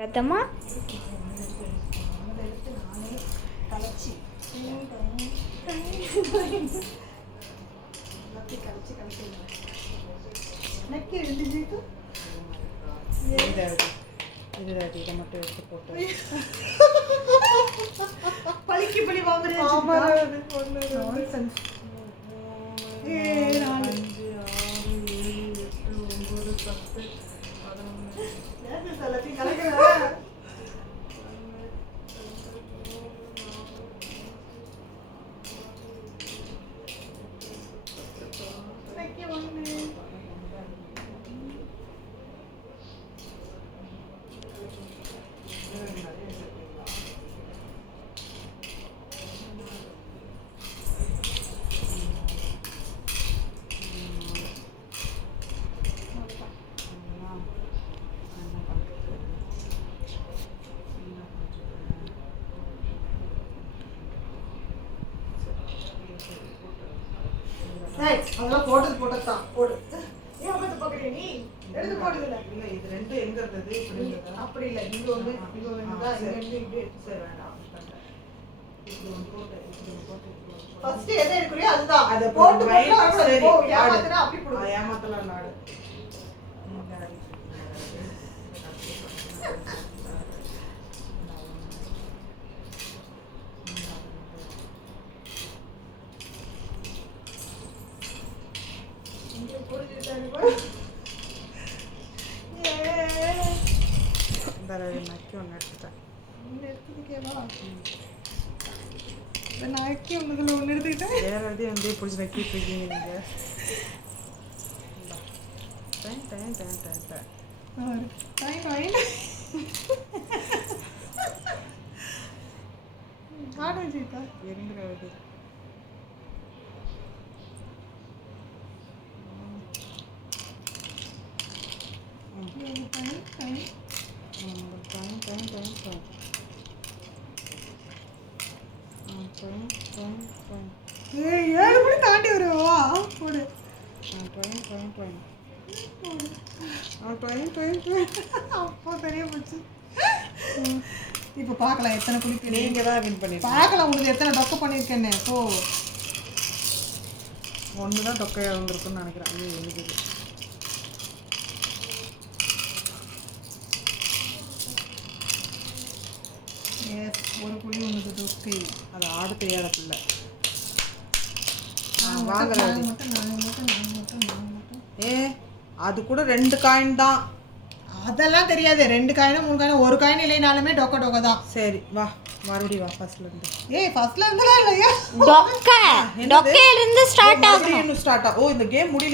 பிரதமா கலைச்சி எல்லாத்தையும் கலைச்சி கலைச்சி நக்கி ரெண்டு ஜீட்டு இதாடி இதுதாடி இதை மட்டும் எடுத்து போட்டு பழிக்கு பழி வாங்குறேன் அதெல்லாம் போட்டது போட்டதுதான். போடு. ஏன் உட்காந்து பாக்குறிய நீ? எடுத்து போடுது இல்ல இல்லை இது ரெண்டு எங்க இருந்தது? இப்படி இருந்ததா அப்படி இல்ல இங்க ஒண்ணு இங்க ஒண்ணு இருந்தா இங்க ரெண்டு இப்படி சரி வேண்டாம். ஃபர்ஸ்ட் எதை எடுக்கறியோ அதுதான். அதை போட்டு அப்படி ஆ, போடு ஏமாத்தலாம் நாடு இந்த அடி. இங்க புரிஞ்சுட்டாரு பாரு. ஏய், இந்த அடி நக்கி ஒன்று எடுத்துட்டேன் ஒண்ணு எடுத்துக்கிட்டேவா? இப்ப நாய்க்கு ஒண்ணுதுல ஒண்ணு எடுத்துக்கிட்டேன். வேற எதையும் வந்து பிடிச்சி நக்கிட்டு இருக்கீங்க நீங்கள் டேன் டேன் டேன் டேன் பாரு, நாய் நாயின்னு. ஆடு சீதா. ஏழு மணி தாண்டி வருவா போடு. அப்போ தெரிய போச்சு. இப்போ பார்க்கலாம் எத்தனை குளிக்கிறீங்க நீங்கள் தான் வின் பண்ணிருக்கீங்க. பார்க்கலாம் உங்களுக்கு எத்தனை டொக்க பண்ணியிருக்கேன்னு போ. ஒன்று தான் தொக்கையாக வந்திருக்குன்னு நினைக்கிறேன் எஸ் ஒரு குழி ஒன்று தொக்கை அது ஆடு தெரியாத பிள்ளை நான் வாங்குற மட்டும், நான் மட்டும் நான் மட்டும் நான் மட்டும் நான் மட்டும். ஏ அது கூட ரெண்டு காயின் தான். அதெல்லாம் தெரியாது. ரெண்டு காயினும் மூணு காயினும் ஒரு காயின் இல்லைனாலுமே டொக்க டொக்க தான். சரி வா மறுபடியும் வா ஃபர்ஸ்ட்ல இருந்து. ஏய் ஃபர்ஸ்ட்ல இருந்தெல்லாம் இல்லையா? டொக்க டொக்கையிலிருந்து ஸ்டார்ட் ஆகும் இன்னும் ஸ்டார்ட் ஆகும் ஓ இந்த கேம் முடியல.